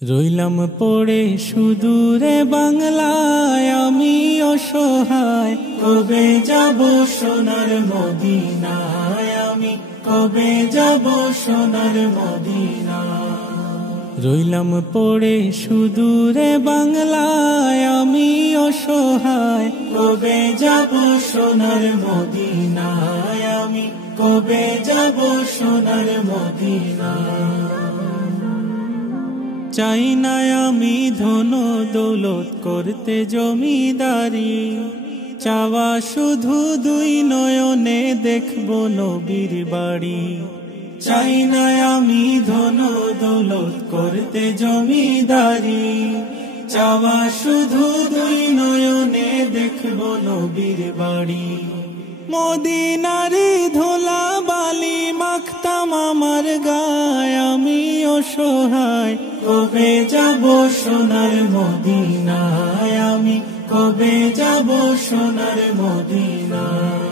রইলাম পড়ে সুদূরে বাংলায় আমি অসহায়, কবে যাব সোনার মদিনায়, আমি কবে যাব সোনার মদিনায়। রইলাম পড়ে সুদূরে বাংলায় আমি অসহায়, কবে যাব সোনার মদিনায়, আমি কবে যাব সোনার মদিনায়। চাই না আমি ধন দৌলত করতে জমিদারি, চাওয়া শুধু দুই নয়নে দেখব নবীর বাড়ি। চাই না আমি ধন দৌলত করতে জমিদারি, চাওয়া শুধু দুই নয়নে দেখব নবীর বাড়ি। মদিনারি ধুলা বালি মাখতাম আমার গায়, আমি অসহায়, কবে যাব সোনার মদিনায়, আমি কবে যাব সোনার মদিনায়।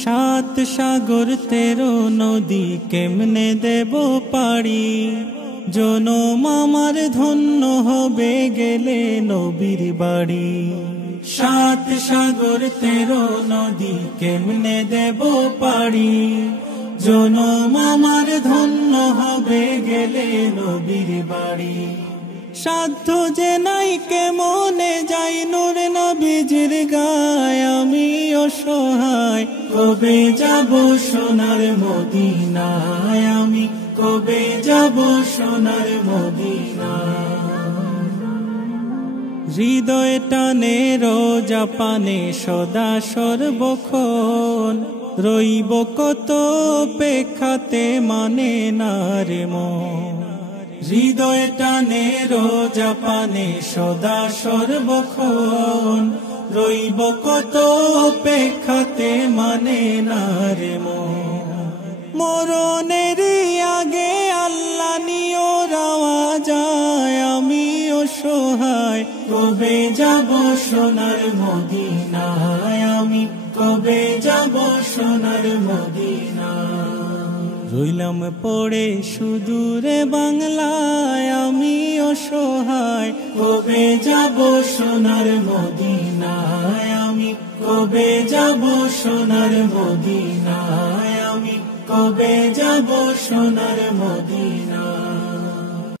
সাত সাগর 13 নদী কেমনে দেব পাড়ি, জনম আমার ধন্য হবে গেলে নবীর বাড়ি। সাত সাগর 13 নদী কেমনে দেব পাড়ি, জনম আমার ধন্য হবে গেলে নবীর বাড়ি। সাধ্য যে নাই কেমনে যাই নূর নবীজির গায়, আমি অসহায়, কবে যাব সোনার মদিনায়, আমি কবে যাব সোনার মদিনায়। হৃদয় টানে রোজা পানে সদা সর্বক্ষণ, রইব কত অপেক্ষাতে মানে না রে মন। হৃদয় টানে রোজা পানে সদা সর্বক্ষণ, রইব কত অপেক্ষাতে মানে না রে মন। মরণের আগে আল্লাহ নিও রাওয়া যায়, আমি অসহায়, কবে যাব সোনার মদিনায়, আমি কবে যাব সোনার মদিনায়। রইলাম পড়ে সুদূরে বাংলায় আমি অসহায়, কবে যাব সোনার মদিনায়, আমি কবে যাব সোনার মদিনায়, আমি কবে যাব সোনার মদিনায়।